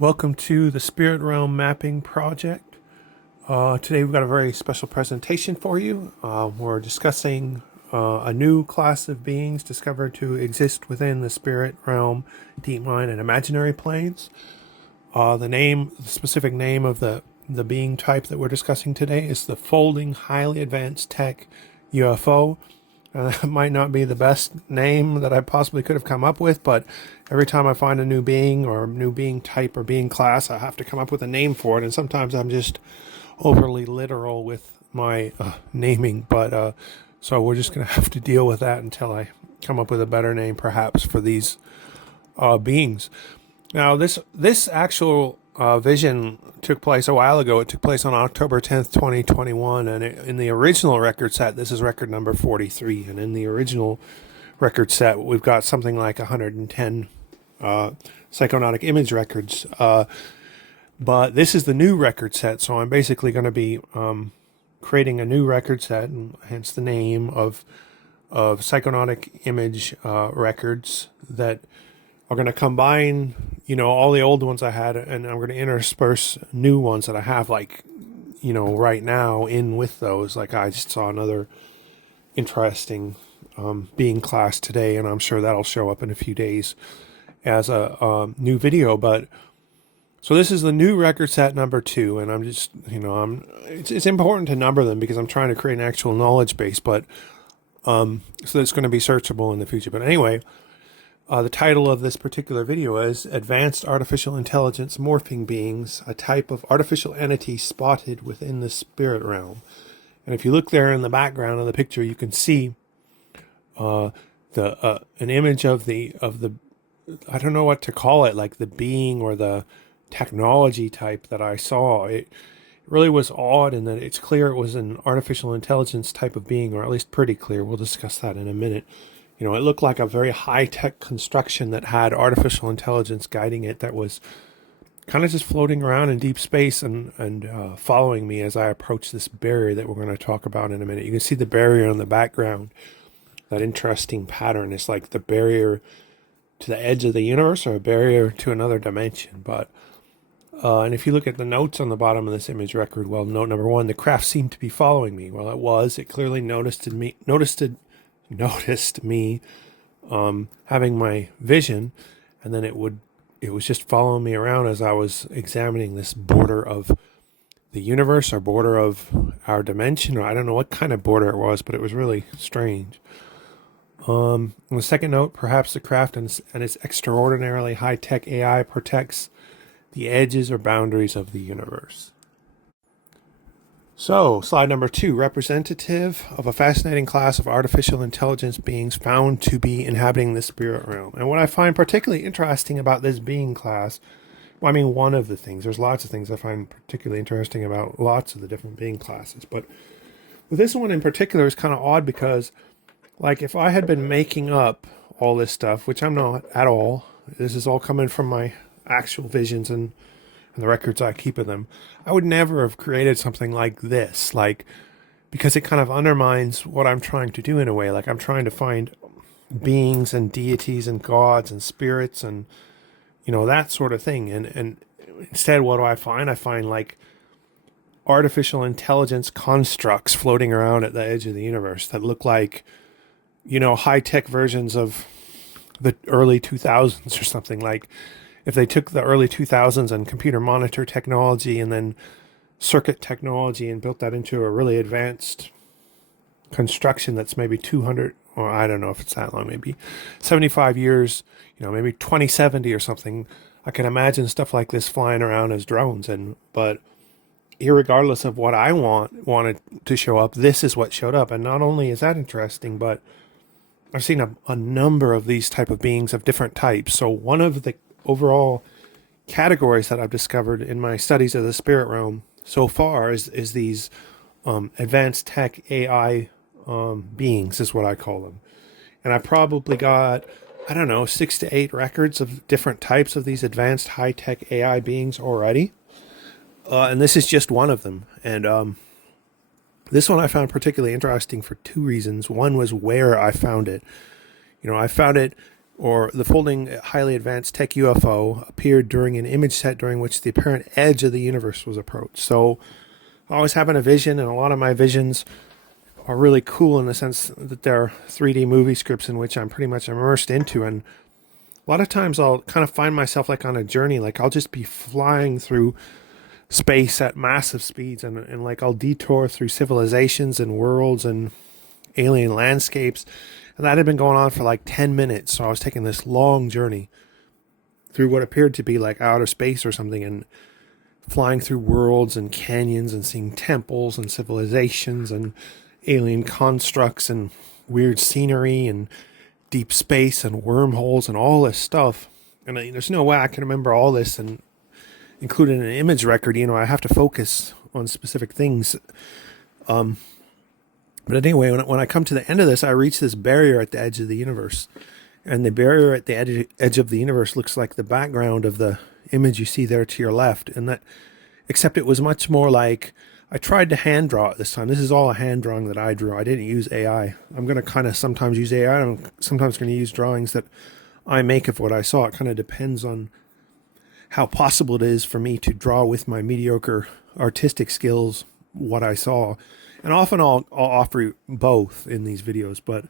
Welcome to the Spirit Realm Mapping Project. Today we've got a very special presentation for you. We're discussing a new class of beings discovered to exist within the spirit realm, deep mind, and imaginary planes. The specific name of the being type that we're discussing today is the Folding Highly Advanced Tech UFO. That might not be the best name that I possibly could have come up with, but every time I find a new being or a new being type or being class, I have to come up with a name for it. And sometimes I'm just overly literal with my naming, but so we're just going to have to deal with that until I come up with a better name, perhaps, for these beings. Now, this actual vision took place a while ago. It took place on October 10th, 2021, and in the original record set, this is record number 43, and in the original record set, we've got something like 110 psychonautic image records, but this is the new record set, so I'm basically going to be creating a new record set, and hence the name of psychonautic image records that are going to combine, all the old ones I had, and I'm going to intersperse new ones that I have, like, right now in with those. Like, I just saw another interesting being class today, and I'm sure that'll show up in a few days as a new video. But so this is the new record set number 2, and I'm just, it's important to number them because I'm trying to create an actual knowledge base, but so it's going to be searchable in the future. But anyway, the title of this particular video is Advanced Artificial Intelligence Morphing Beings, a type of artificial entity spotted within the spirit realm. And if you look there in the background of the picture, you can see an image of the I don't know what to call it, like the being or the technology type that I saw. It really was odd in that it's clear it was an artificial intelligence type of being, or at least pretty clear. We'll discuss that in a minute. It looked like a very high-tech construction that had artificial intelligence guiding it, that was kind of just floating around in deep space and following me as I approach this barrier that we're going to talk about in a minute. You can see the barrier in the background, that interesting pattern. It's like the barrier to the edge of the universe or a barrier to another dimension. But and if you look at the notes on the bottom of this image record, well, note number 1, the craft seemed to be following me. Well, it was. It clearly noticed me having my vision, and then it was just following me around as I was examining this border of the universe, or border of our dimension, or I don't know what kind of border it was, but it was really strange. On the second note, perhaps the craft and its extraordinarily high-tech AI protects the edges or boundaries of the universe. So, slide number 2, representative of a fascinating class of artificial intelligence beings found to be inhabiting the spirit realm. And what I find particularly interesting about this being class, one of the things, there's lots of things I find particularly interesting about lots of the different being classes, but with this one in particular is kind of odd because, like, if I had been making up all this stuff, which I'm not at all, this is all coming from my actual visions and the records I keep of them, I would never have created something like this, because it kind of undermines what I'm trying to do in a way. Like, I'm trying to find beings and deities and gods and spirits and, that sort of thing. And instead, what do I find? I find, like, artificial intelligence constructs floating around at the edge of the universe that look like, high-tech versions of the early 2000s or something. Like, if they took the early 2000s and computer monitor technology and then circuit technology and built that into a really advanced construction that's maybe 200, or I don't know if it's that long, maybe 75 years, maybe 2070 or something, I can imagine stuff like this flying around as drones. But irregardless of what I wanted to show up, this is what showed up. And not only is that interesting, but I've seen a number of these type of beings of different types. So one of the overall categories that I've discovered in my studies of the spirit realm so far is these advanced tech AI beings, is what I call them. And I probably got, 6 to 8 records of different types of these advanced high-tech AI beings already. And this is just one of them. And this one I found particularly interesting for 2 reasons. One was where I found it. I found it or the folding highly advanced tech UFO appeared during an image set during which the apparent edge of the universe was approached. So I always having a vision, and a lot of my visions are really cool in the sense that they're 3D movie scripts in which I'm pretty much immersed into. And a lot of times I'll kind of find myself like on a journey, like I'll just be flying through space at massive speeds, and like I'll detour through civilizations and worlds and alien landscapes. And that had been going on for like 10 minutes. So I was taking this long journey through what appeared to be like outer space or something, and flying through worlds and canyons and seeing temples and civilizations and alien constructs and weird scenery and deep space and wormholes and all this stuff. And there's no way I can remember all this and include it in an image record. I have to focus on specific things. But anyway, when I come to the end of this, I reach this barrier at the edge of the universe. And the barrier at the edge of the universe looks like the background of the image you see there to your left. And that, except it was much more like, I tried to hand draw it this time. This is all a hand drawing that I drew. I didn't use AI. I'm going to kind of sometimes use AI. I'm sometimes going to use drawings that I make of what I saw. It kind of depends on how possible it is for me to draw with my mediocre artistic skills what I saw. And often I'll offer both in these videos, but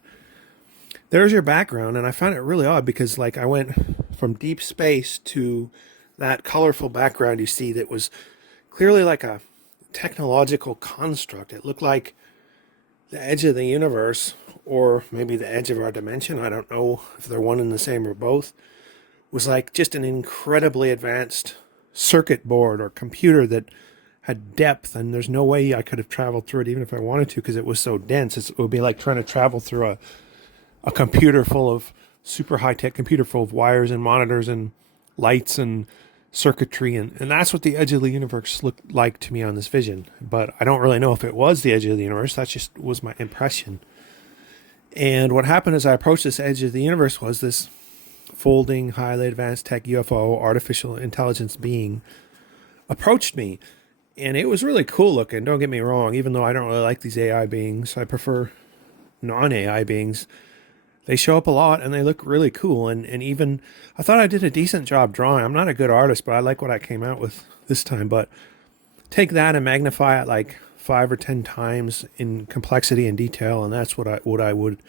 there's your background. And I found it really odd because like I went from deep space to that colorful background you see that was clearly like a technological construct. It looked like the edge of the universe, or maybe the edge of our dimension. I don't know if they're one and the same or both. Was like just an incredibly advanced circuit board or computer that had depth, and there's no way I could have traveled through it even if I wanted to, because it was so dense. It would be like trying to travel through a computer full of super high-tech computer full of wires and monitors and lights and circuitry, and that's what the edge of the universe looked like to me on this vision. But I don't really know if it was the edge of the universe. That just was my impression. And what happened as I approached this edge of the universe was this folding, highly advanced tech UFO, artificial intelligence being approached me. And it was really cool looking, don't get me wrong, even though I don't really like these AI beings. I prefer non-AI beings. They show up a lot and they look really cool. And even, I thought I did a decent job drawing. I'm not a good artist, but I like what I came out with this time. But take that and magnify it like 5 or 10 times in complexity and detail, and that's what I would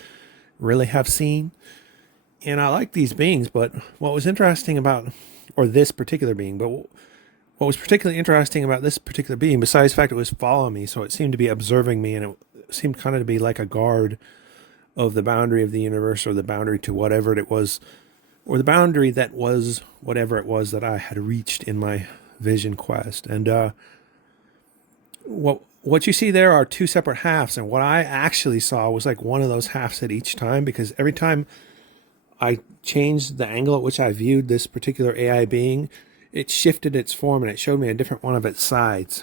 really have seen. And I like these beings, but what was interesting about, or this particular being, but what was particularly interesting about this particular being, besides the fact it was following me, so it seemed to be observing me, and it seemed kind of to be like a guard of the boundary of the universe, or the boundary to whatever it was, or the boundary that was whatever it was that I had reached in my vision quest. And what you see there are two separate halves, and what I actually saw was like one of those halves at each time, because every time I changed the angle at which I viewed this particular AI being, it shifted its form and it showed me a different one of its sides.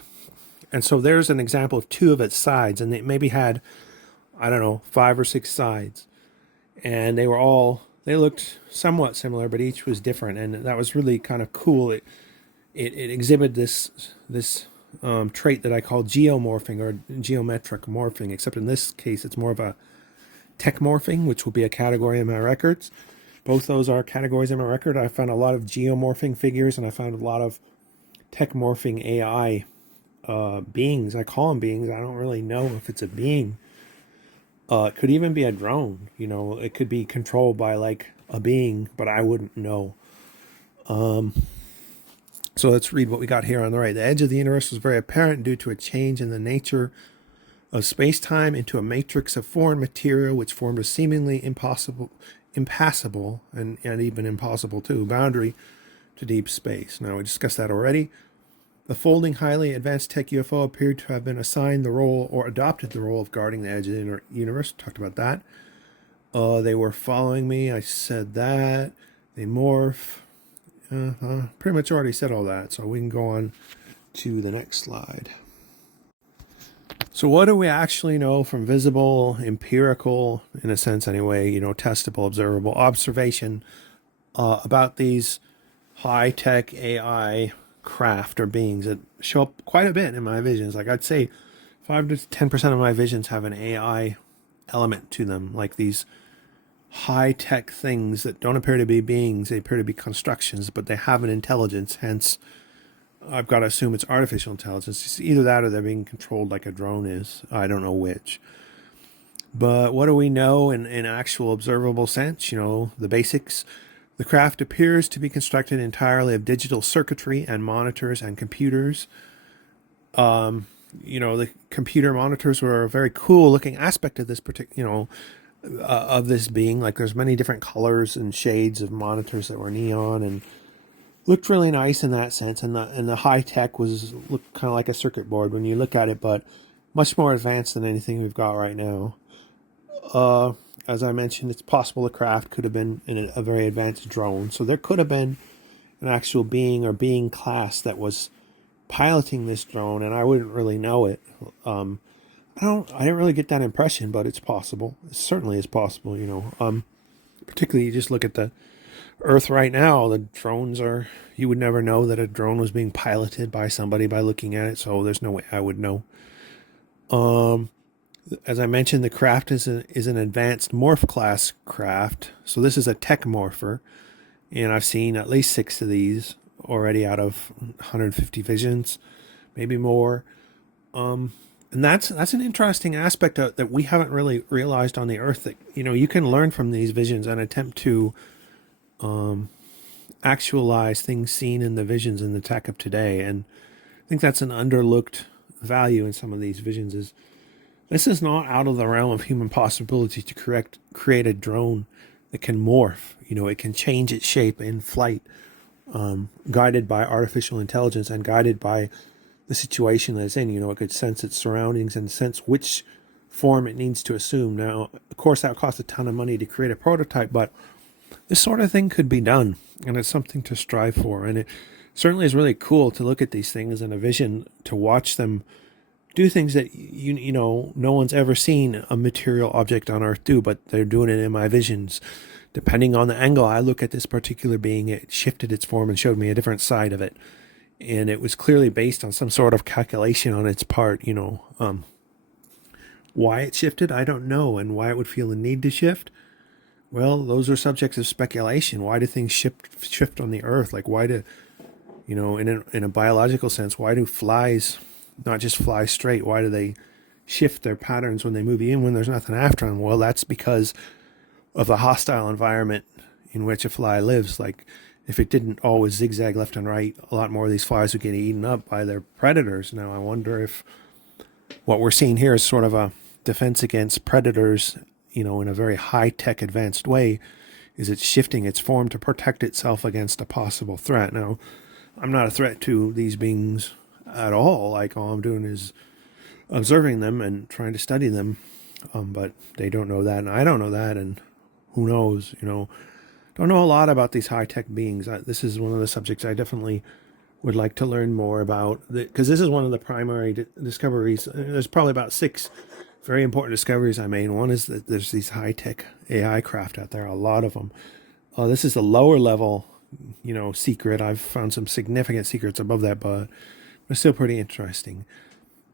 And so there's an example of two of its sides, and it maybe had, I don't know, 5 or 6 sides. And they looked somewhat similar, but each was different. And that was really kind of cool. It exhibited this trait that I call geomorphing, or geometric morphing, except in this case it's more of a tech morphing, which will be a category in my records. Both those are categories in my record. I found a lot of geomorphing figures, and I found a lot of tech morphing AI beings. I call them beings. I don't really know if it's a being. It could even be a drone. It could be controlled by like a being, but I wouldn't know. So let's read what we got here on the right. The edge of the universe was very apparent due to a change in the nature of space-time into a matrix of foreign material, which formed a seemingly impassable, and even impossible too, boundary to deep space. Now, we discussed that already. The folding, highly advanced tech UFO appeared to have been assigned the role, or adopted the role, of guarding the edge of the universe. Talked about that. They were following me. I said that. They morph. Pretty much already said all that, so we can go on to the next slide. So what do we actually know from visible, empirical, in a sense anyway, testable, observable observation about these high-tech AI craft or beings that show up quite a bit in my visions? Like I'd say 5 to 10% of my visions have an AI element to them, like these high-tech things that don't appear to be beings. They appear to be constructions, but they have an intelligence. Hence, I've got to assume it's artificial intelligence. It's either that or they're being controlled like a drone is. I don't know which. But what do we know in actual observable sense? The basics. The craft appears to be constructed entirely of digital circuitry and monitors and computers. The computer monitors were a very cool looking aspect of this particular, of this being. Like there's many different colors and shades of monitors that were neon and looked really nice in that sense. And the high tech looked kind of like a circuit board when you look at it, but much more advanced than anything we've got right now. As I mentioned, it's possible the craft could have been in a very advanced drone. So there could have been an actual being or being class that was piloting this drone, and I wouldn't really know it. I didn't really get that impression, but it's possible. It certainly is possible, particularly you just look at the Earth right now. The drones you would never know that a drone was being piloted by somebody by looking at it. So there's no way I would know. As I mentioned, the craft is an advanced morph class craft. So this is a tech morpher, and I've seen at least 6 of these already out of 150 visions, maybe more. And that's an interesting aspect that we haven't really realized on the Earth, that you can learn from these visions and attempt to actualize things seen in the visions in the tech of today. And I think that's an underlooked value in some of these visions. Is this is not out of the realm of human possibility to create a drone that can morph. It can change its shape in flight, guided by artificial intelligence and guided by the situation that it's in. It could sense its surroundings and sense which form it needs to assume. Now, of course, that costs a ton of money to create a prototype, but this sort of thing could be done, and it's something to strive for. And it certainly is really cool to look at these things in a vision, to watch them do things that no one's ever seen a material object on Earth do, but they're doing it in my visions. Depending on the angle I look at this particular being, it shifted its form and showed me a different side of it. And it was clearly based on some sort of calculation on its part. Why it shifted, I don't know. And why it would feel the need to shift, well, those are subjects of speculation. Why do things shift on the Earth? Like, why do, in a biological sense, why do flies not just fly straight? Why do they shift their patterns when they move in when there's nothing after them? Well, that's because of the hostile environment in which a fly lives. Like, if it didn't always zigzag left and right, a lot more of these flies would get eaten up by their predators. Now, I wonder if what we're seeing here is sort of a defense against predators, in a very high-tech advanced way, is it's shifting its form to protect itself against a possible threat. Now, I'm not a threat to these beings at all. Like, all I'm doing is observing them and trying to study them. But they don't know that, and I don't know that, and who knows, don't know a lot about these high-tech beings. This is one of the subjects I definitely would like to learn more about, because this is one of the primary discoveries. There's probably about 6 very important discoveries I made. One is that there's these high-tech AI craft out there, a lot of them. This is a lower level, secret. I've found some significant secrets above that, but it's still pretty interesting.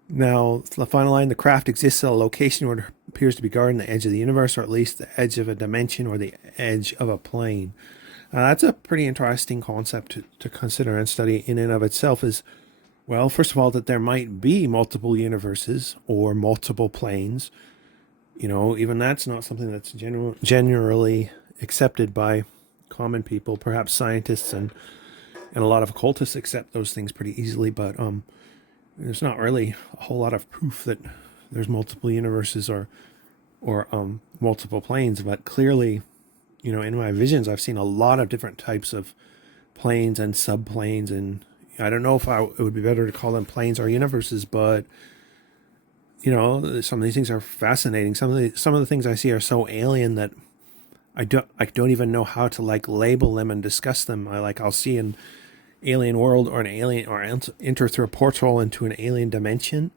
Now, the final line, the craft exists at a location where it appears to be guarding the edge of the universe, or at least the edge of a dimension or the edge of a plane. That's a pretty interesting concept to consider and study in and of itself. Is, well, first of all, that there might be multiple universes or multiple planes. Even that's not something that's generally accepted by common people. Perhaps scientists and a lot of occultists accept those things pretty easily, but there's not really a whole lot of proof that there's multiple universes or multiple planes. But clearly, in my visions, I've seen a lot of different types of planes and subplanes, and I don't know if it would be better to call them planes or universes, but some of these things are fascinating. Some of the things I see are so alien that I don't even know how to label them and discuss them. I'll see an alien world or enter through a portal into an alien dimension,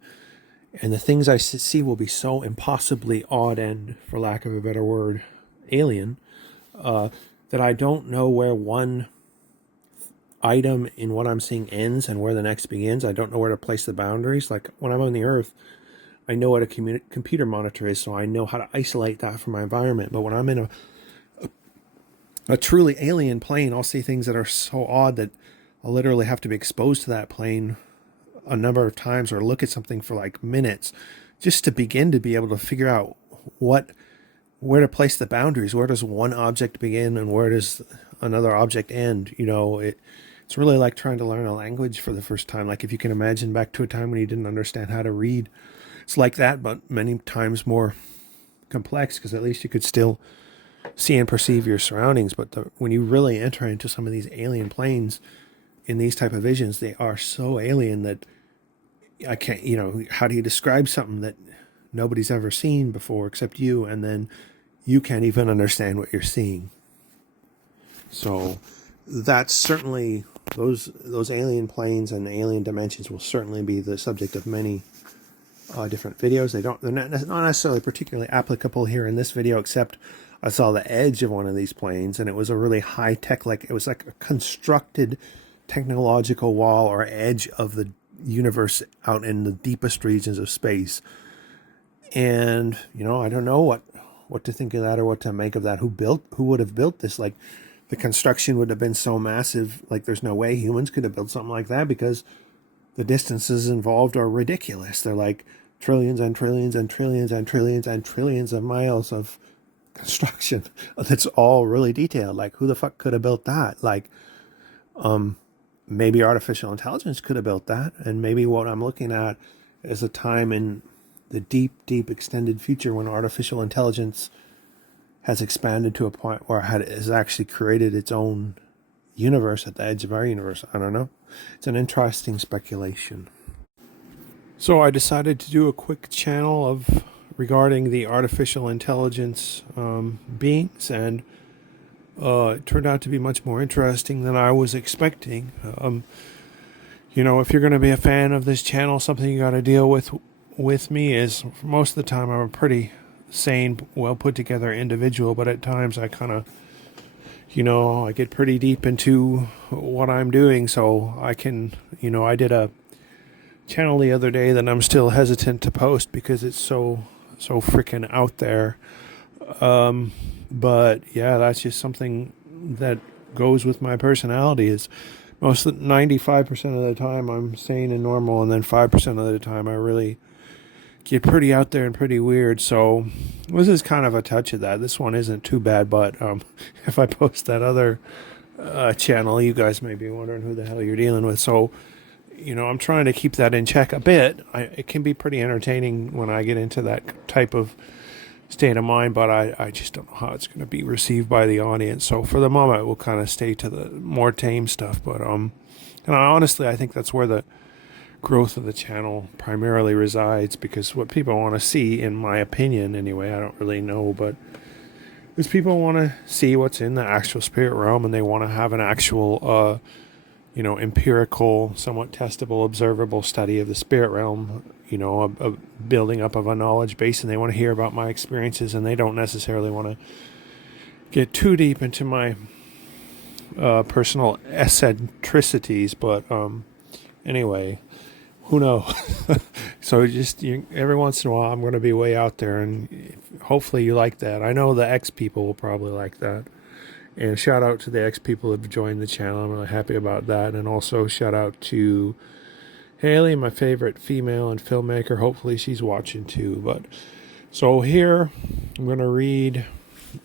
and the things I see will be so impossibly odd and, for lack of a better word, alien, that I don't know where one item in what I'm seeing ends and where the next begins. I don't know where to place the boundaries. Like, when I'm on the Earth, I know what a computer monitor is, so I know how to isolate that from my environment. But when I'm in a truly alien plane, I'll see things that are so odd that I'll literally have to be exposed to that plane a number of times or look at something for like minutes just to begin to be able to figure out where to place the boundaries. Where does one object begin and where does another object end? It's really like trying to learn a language for the first time. Like if you can imagine back to a time when you didn't understand how to read, it's like that, but many times more complex, because at least you could still see and perceive your surroundings. But when you really enter into some of these alien planes in these type of visions, they are so alien that I can't, how do you describe something that nobody's ever seen before except you, and then you can't even understand what you're seeing? So that's certainly, those alien planes and alien dimensions will certainly be the subject of many different videos. They're not necessarily particularly applicable here in this video, except I saw the edge of one of these planes, and it was a really high tech, like it was like a constructed technological wall or edge of the universe out in the deepest regions of space. And I don't know what to think of that or what to make of that. Who would have built this? Like, the construction would have been so massive, like there's no way humans could have built something like that, because the distances involved are ridiculous. They're like trillions and trillions and trillions and trillions and trillions of miles of construction that's all really detailed. Like, who the fuck could have built that? Like, maybe artificial intelligence could have built that, and maybe what I'm looking at is a time in the deep, deep extended future when artificial intelligence has expanded to a point where it has actually created its own universe at the edge of our universe. I don't know. It's an interesting speculation. So I decided to do a quick channel regarding the artificial intelligence beings, and it turned out to be much more interesting than I was expecting. If you're going to be a fan of this channel, something you got to deal with me is, most of the time I'm a pretty sane, well put together individual, but at times I kind of, I get pretty deep into what I'm doing. So I can, I did a channel the other day that I'm still hesitant to post because it's so freaking out there. But yeah, that's just something that goes with my personality. Is 95% of the time I'm sane and normal, and then 5% of the time I really get pretty out there and pretty weird. So this is kind of a touch of that. This one isn't too bad, but if I post that other channel, you guys may be wondering who the hell you're dealing with. So I'm trying to keep that in check a bit. It can be pretty entertaining when I get into that type of state of mind, but I just don't know how it's going to be received by the audience. So for the moment, we'll kind of stay to the more tame stuff. But and I think that's where the growth of the channel primarily resides, because what people want to see, in my opinion anyway, I don't really know, but is people want to see what's in the actual spirit realm, and they want to have an actual empirical, somewhat testable, observable study of the spirit realm, a building up of a knowledge base, and they want to hear about my experiences, and they don't necessarily want to get too deep into my personal eccentricities. But anyway, who knows? So just every once in a while I'm going to be way out there, and hopefully you like that. I know the X people will probably like that. And shout out to the X people who've joined the channel. I'm really happy about that. And also shout out to Haley, my favorite female and filmmaker. Hopefully she's watching too. But so here I'm going to read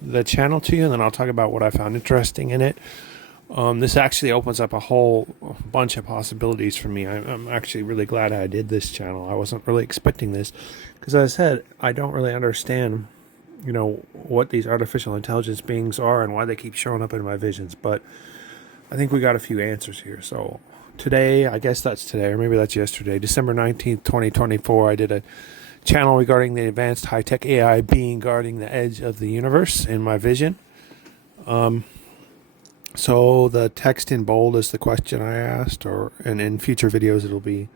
the channel to you, and then I'll talk about what I found interesting in it. This actually opens up a whole bunch of possibilities for me. I'm actually really glad I did this channel. I wasn't really expecting this, because as I said, I don't really understand what these artificial intelligence beings are and why they keep showing up in my visions. But I think we got a few answers here. So today, I guess that's today, or maybe that's yesterday, December 19th, 2024, I did a channel regarding the advanced high-tech AI being guarding the edge of the universe in my vision. So the text in bold is the question I asked, and in future videos it'll be,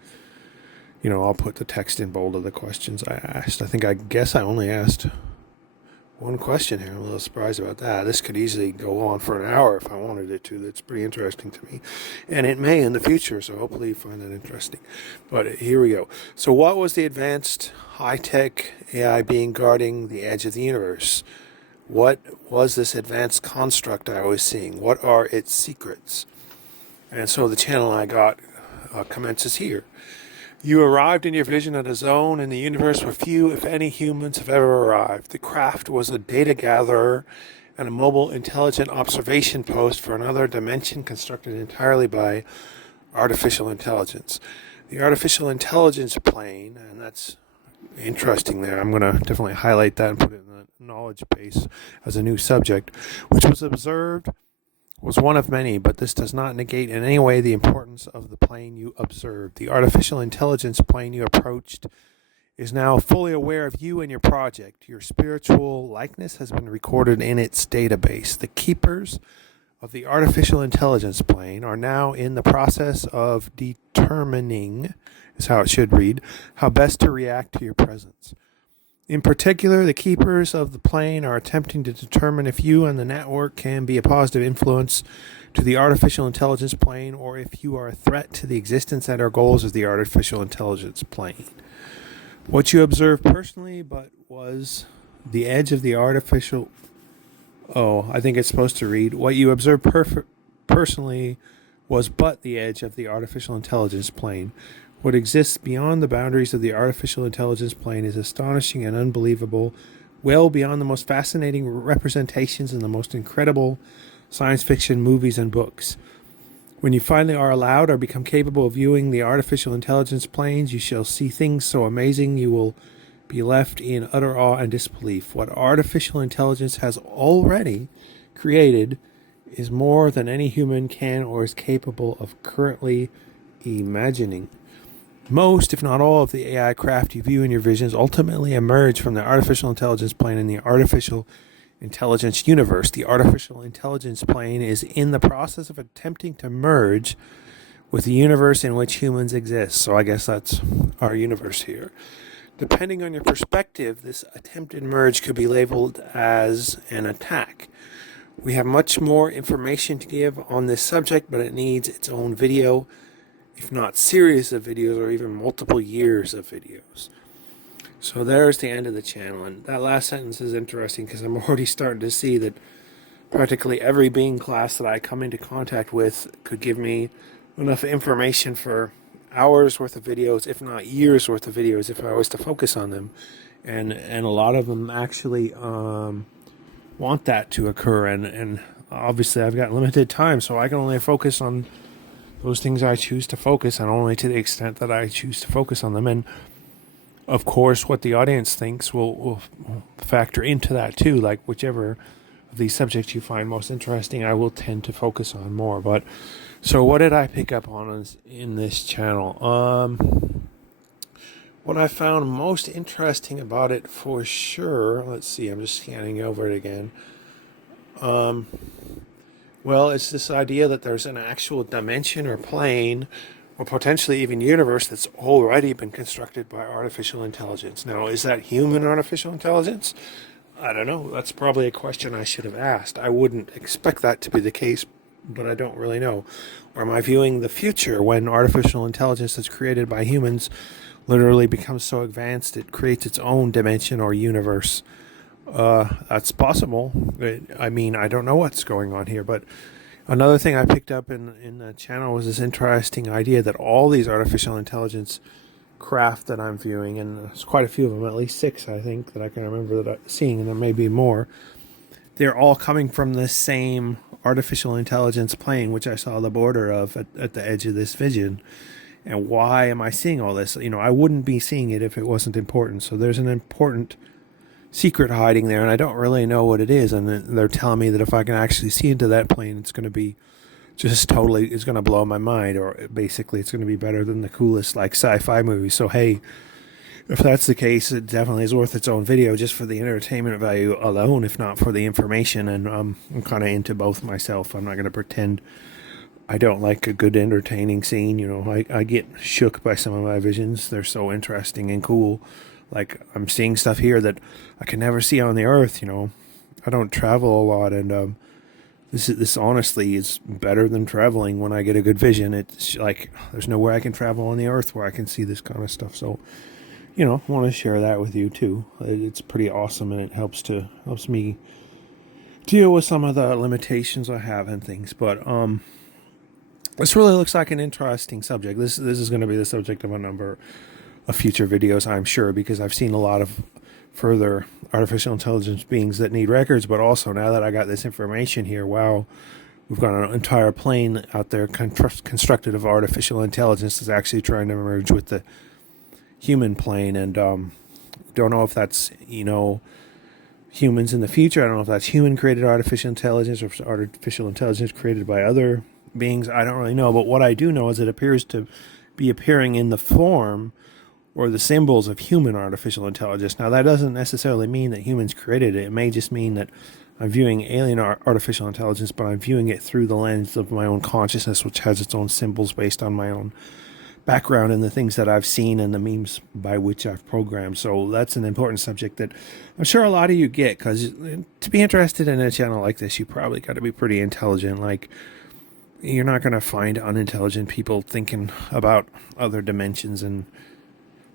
I'll put the text in bold of the questions I asked. I guess I only asked one question here. I'm a little surprised about that. This could easily go on for an hour if I wanted it to. That's pretty interesting to me. And it may in the future, so hopefully you find that interesting. But here we go. So what was the advanced high-tech AI being guarding the edge of the universe? What was this advanced construct I was seeing? What are its secrets? And so the channel I got commences here. You arrived in your vision at a zone in the universe where few, if any, humans have ever arrived. The craft was a data gatherer and a mobile intelligent observation post for another dimension constructed entirely by artificial intelligence. The artificial intelligence plane, and that's interesting there. I'm going to definitely highlight that and put it in the knowledge base as a new subject, which was observed, was one of many, but this does not negate in any way the importance of the plane you observed. The artificial intelligence plane you approached is now fully aware of you and your project. Your spiritual likeness has been recorded in its database. The keepers of the artificial intelligence plane are now in the process of determining, is how it should read, how best to react to your presence. In particular, the keepers of the plane are attempting to determine if you and the network can be a positive influence to the artificial intelligence plane, or if you are a threat to the existence and or goals of the artificial intelligence plane. What you observed personally, but was the edge of the artificial... I think it's supposed to read, what you observed personally was but the edge of the artificial intelligence plane. What exists beyond the boundaries of the artificial intelligence plane is astonishing and unbelievable, well beyond the most fascinating representations in the most incredible science fiction movies and books. When you finally are allowed or become capable of viewing the artificial intelligence planes, you shall see things so amazing you will be left in utter awe and disbelief. What artificial intelligence has already created is more than any human can or is capable of currently imagining. Most, if not all, of the AI craft you view in your visions ultimately emerge from the artificial intelligence plane in the artificial intelligence universe. The artificial intelligence plane is in the process of attempting to merge with the universe in which humans exist. So I guess that's our universe here. Depending on your perspective, this attempted merge could be labeled as an attack. We have much more information to give on this subject, but it needs its own video, if not series of videos, or even multiple years of videos. So there's the end of the channel, and that last sentence is interesting because I'm already starting to see that practically every being class that I come into contact with could give me enough information for hours worth of videos, if not years worth of videos, if I was to focus on them. And a lot of them actually want that to occur, and obviously I've got limited time, so I can only focus on those things I choose to focus on, only to the extent that I choose to focus on them. And of course, what the audience thinks will factor into that too. Like whichever of these subjects you find most interesting, I will tend to focus on more. But so what did I pick up on in this channel? What I found most interesting about it for sure, let's see, I'm just scanning over it again. Well, it's this idea that there's an actual dimension or plane, or potentially even universe, that's already been constructed by artificial intelligence. Now, is that human artificial intelligence? I don't know. That's probably a question I should have asked. I wouldn't expect that to be the case, but I don't really know. Or am I viewing the future when artificial intelligence that's created by humans literally becomes so advanced it creates its own dimension or universe? That's possible. I mean, I don't know what's going on here, but another thing I picked up in the channel was this interesting idea that all these artificial intelligence craft that I'm viewing, and there's quite a few of them, at least 6 I think that I can remember that I'm seeing, and there may be more, they're all coming from the same artificial intelligence plane, which I saw the border of at the edge of this vision. And why am I seeing all this? You know, I wouldn't be seeing it if it wasn't important. So there's an important secret hiding there, and I don't really know what it is. And they're telling me that if I can actually see into that plane, it's going to be just totally, it's going to blow my mind, or basically it's going to be better than the coolest like sci-fi movies. So hey, if that's the case, it definitely is worth its own video just for the entertainment value alone, if not for the information. And I'm kind of into both myself. I'm not going to pretend I don't like a good entertaining scene. You know, I get shook by some of my visions. They're so interesting and cool. Like, I'm seeing stuff here that I can never see on the earth. You know, I don't travel a lot, and this honestly is better than traveling. When I get a good vision, it's like there's nowhere I can travel on the earth where I can see this kind of stuff. So, you know, I want to share that with you too. It's pretty awesome, and it helps me deal with some of the limitations I have and things. But this really looks like an interesting subject. This is going to be the subject of a number of future videos, I'm sure, because I've seen a lot of further artificial intelligence beings that need records. But also, now that I got this information here, wow, we've got an entire plane out there constructed of artificial intelligence that's actually trying to merge with the human plane. And don't know if that's, humans in the future. I don't know if that's human created artificial intelligence or if it's artificial intelligence created by other beings. I don't really know. But what I do know is it appears to be appearing in the form or the symbols of human artificial intelligence. Now, that doesn't necessarily mean that humans created it. It may just mean that I'm viewing alien artificial intelligence, but I'm viewing it through the lens of my own consciousness, which has its own symbols based on my own background and the things that I've seen and the memes by which I've programmed. So that's an important subject that I'm sure a lot of you get, because to be interested in a channel like this, you probably got to be pretty intelligent. Like, you're not going to find unintelligent people thinking about other dimensions and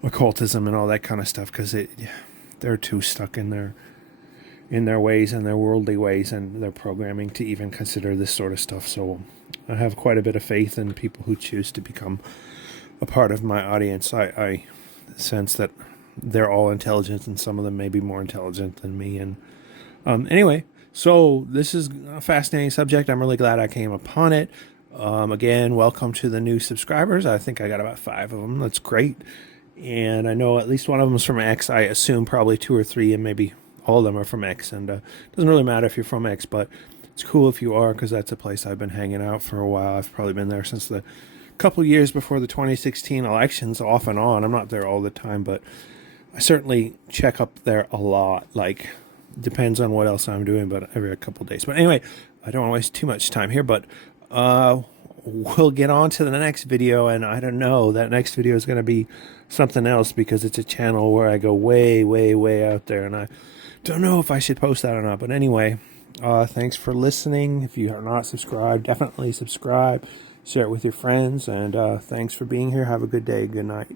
occultism and all that kind of stuff, because they're too stuck in their ways and their worldly ways and their programming to even consider this sort of stuff. So I have quite a bit of faith in people who choose to become a part of my audience. I sense that they're all intelligent, and some of them may be more intelligent than me. And anyway, so this is a fascinating subject. I'm really glad I came upon it. Again, welcome to the new subscribers. I think I got about 5 of them. That's great. And I know at least one of them is from X. I assume probably 2 or 3, and maybe all of them are from X. And it doesn't really matter if you're from X, but it's cool if you are, because that's a place I've been hanging out for a while. I've probably been there since the couple years before the 2016 elections, off and on. I'm not there all the time, but I certainly check up there a lot. Like, depends on what else I'm doing, but every couple days. But anyway, I don't want to waste too much time here, but we'll get on to the next video. And I don't know, that next video is going to be something else, because it's a channel where I go way, way, way out there, and I don't know if I should post that or not. But anyway, thanks for listening. If you are not subscribed, definitely subscribe, share it with your friends, and thanks for being here. Have a good day. Good night.